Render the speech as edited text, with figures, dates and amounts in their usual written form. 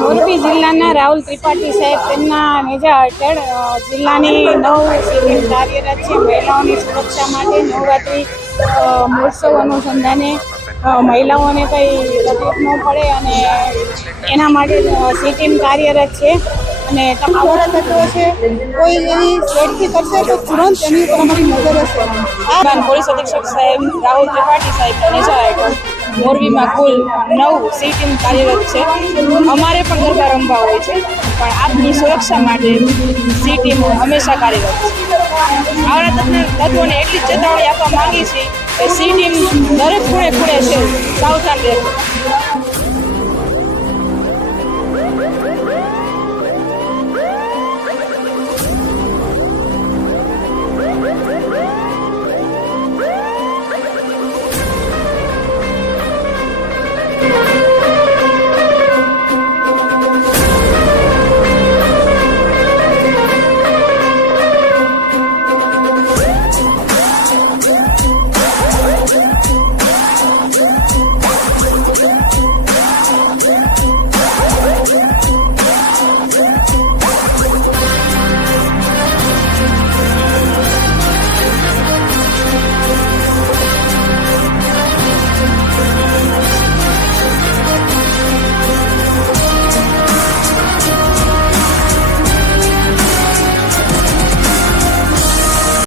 મોરબી જિલ્લાના રાહુલ ત્રિપાઠી સાહેબ તેમના નેજા હેઠળ જિલ્લાની 9 સીટીમ કાર્યરત છે. મહિલાઓની સુરક્ષા માટે નવરાત્રિ મહોત્સવ અનુસંધાને મહિલાઓને કંઈ તકલીફ ન પડે અને એના માટે સીટીમ કાર્યરત છે. અને આવરા તત્વો છે કોઈ એવી છેડતી કરશે તો તુરંત એની ઉપર અમારી નજર હશે. પોલીસ અધિક્ષક સાહેબ રાહુલ ત્રિપાઠી સાહેબ નેજા હેઠળ મોરબીમાં કુલ 9 સીટીમ કાર્યરત છે. અમારે પણ ગરબા રમવા હોય છે, પણ આપની સુરક્ષા માટે સીટીમ હંમેશા કાર્યરત છે. આવરા તત્વોને એટલી જ ચેતવણી આપવા માંગી છીએ કે સીટીમ દરેક ખૂણે ખૂણે છે, સાવધાન રહેવું.